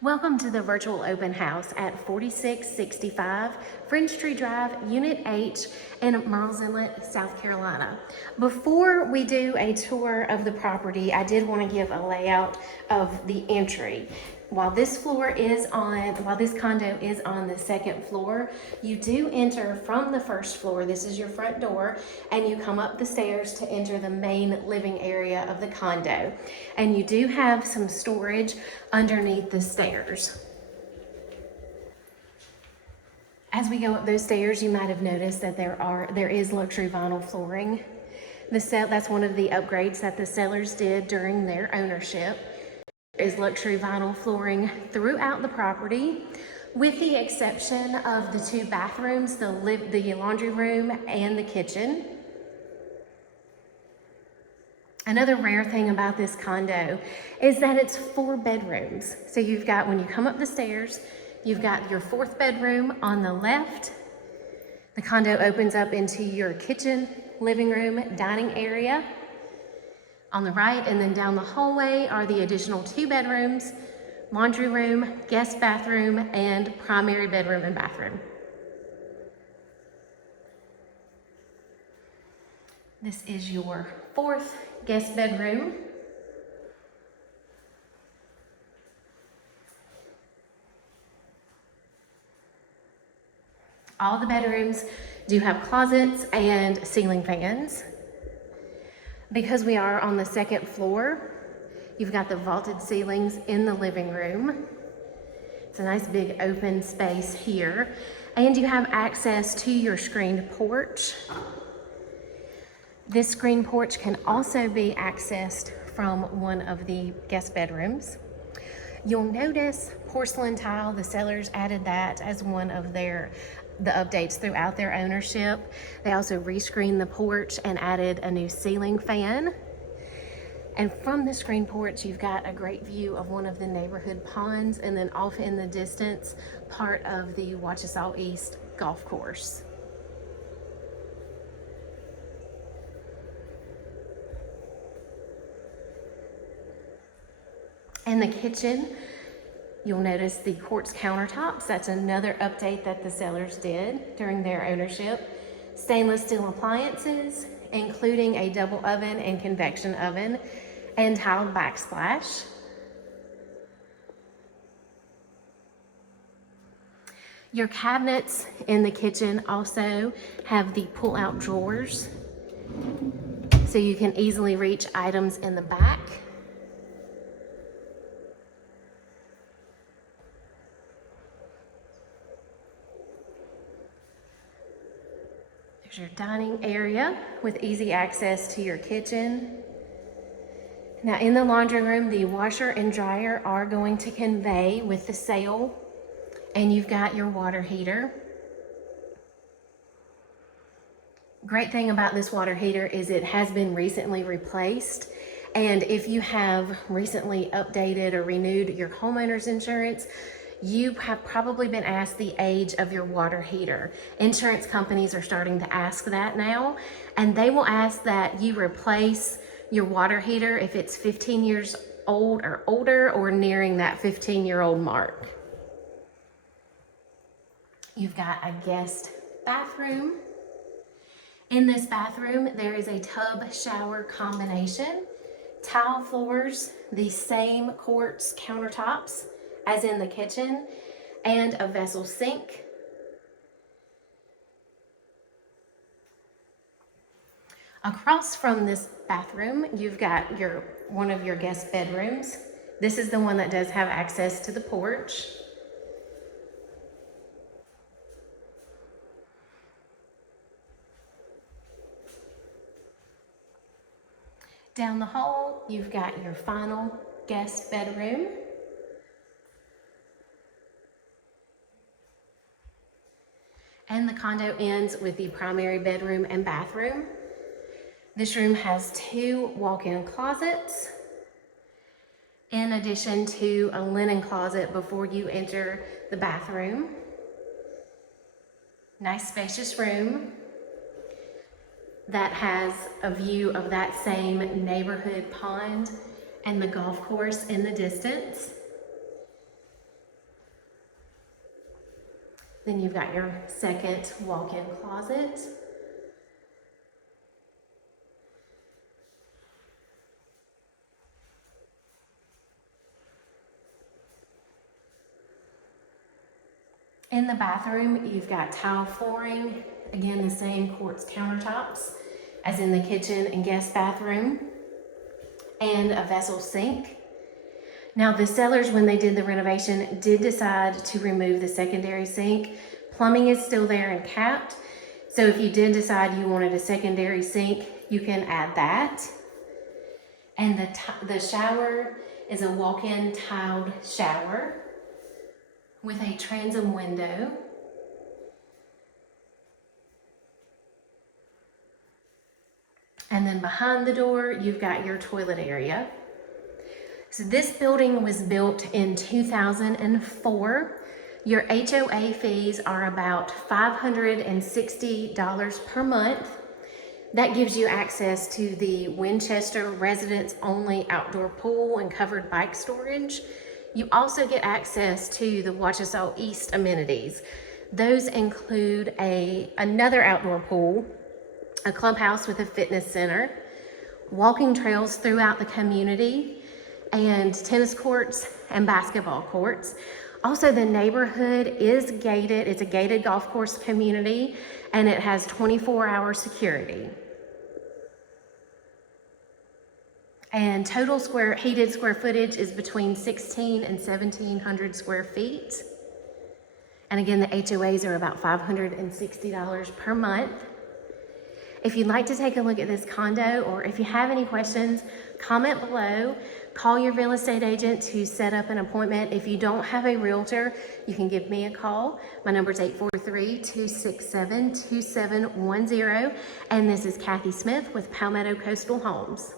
Welcome to the virtual open house at 4665 Fringetree Drive, Unit H in Murrells Inlet, South Carolina. Before we do a tour of the property, I did want to give a layout of the entry. While this condo is on the second floor, you do enter from the first floor. This is your front door, and you come up the stairs to enter the main living area of the condo. And you do have some storage underneath the stairs. As we go up those stairs, you might have noticed that there is luxury vinyl flooring. That's one of the upgrades that the sellers did during their ownership. There is luxury vinyl flooring throughout the property, with the exception of the two bathrooms, the laundry room and the kitchen. Another rare thing about this condo is that it's 4 bedrooms. So you've got, when you come up the stairs, you've got your 4th bedroom on the left. The condo opens up into your kitchen, living room, dining area on the right, and then down the hallway are the additional 2 bedrooms, laundry room, guest bathroom, and primary bedroom and bathroom. This is your 4th guest bedroom. All the bedrooms do have closets and ceiling fans. Because we are on the second floor, you've got the vaulted ceilings in the living room. It's a nice big open space here. And you have access to your screened porch. This screened porch can also be accessed from one of the guest bedrooms. You'll notice porcelain tile. The sellers added that as one of the updates throughout their ownership. They also rescreened the porch and added a new ceiling fan. And from the screen porch, you've got a great view of one of the neighborhood ponds, and then off in the distance, part of the Wachesaw East golf course. In the kitchen, you'll notice the quartz countertops. That's another update that the sellers did during their ownership. Stainless steel appliances, including a double oven and convection oven, and tiled backsplash. Your cabinets in the kitchen also have the pull-out drawers, so you can easily reach items in the back. There's your dining area with easy access to your kitchen. Now in the laundry room, the washer and dryer are going to convey with the sale, and you've got your water heater. Great thing about this water heater is it has been recently replaced. And if you have recently updated or renewed your homeowner's insurance, you have probably been asked the age of your water heater. Insurance companies are starting to ask that now, and they will ask that you replace your water heater if it's 15 years old or older, or nearing that 15-year-old mark. You've got a guest bathroom. In this bathroom, there is a tub shower combination, tile floors, the same quartz countertops as in the kitchen, and a vessel sink. Across from this bathroom, you've got one of your guest bedrooms. This is the one that does have access to the porch. Down the hall, you've got your final guest bedroom. And the condo ends with the primary bedroom and bathroom. This room has 2 walk-in closets, in addition to a linen closet before you enter the bathroom. Nice spacious room that has a view of that same neighborhood pond and the golf course in the distance. Then you've got your second walk-in closet. In the bathroom, you've got tile flooring, again the same quartz countertops as in the kitchen and guest bathroom, and a vessel sink. Now the sellers, when they did the renovation, did decide to remove the secondary sink. Plumbing is still there and capped, so if you did decide you wanted a secondary sink, you can add that. And the shower is a walk-in tiled shower with a transom window. And then behind the door, you've got your toilet area. So this building was built in 2004. Your HOA fees are about $560 per month. That gives you access to the Winchester residents only outdoor pool and covered bike storage. You also get access to the Wachesaw East amenities. Those include another outdoor pool, a clubhouse with a fitness center, walking trails throughout the community, and tennis courts and basketball courts. Also, the neighborhood is gated. It's a gated golf course community, and it has 24-hour security. And total heated square footage is between 1,600 and 1,700 square feet. And again, the HOAs are about $560 per month. If you'd like to take a look at this condo, or if you have any questions, comment below. Call your real estate agent to set up an appointment. If you don't have a realtor, you can give me a call. My number is 843-267-2710. And this is Kathy Smith with Palmetto Coastal Homes.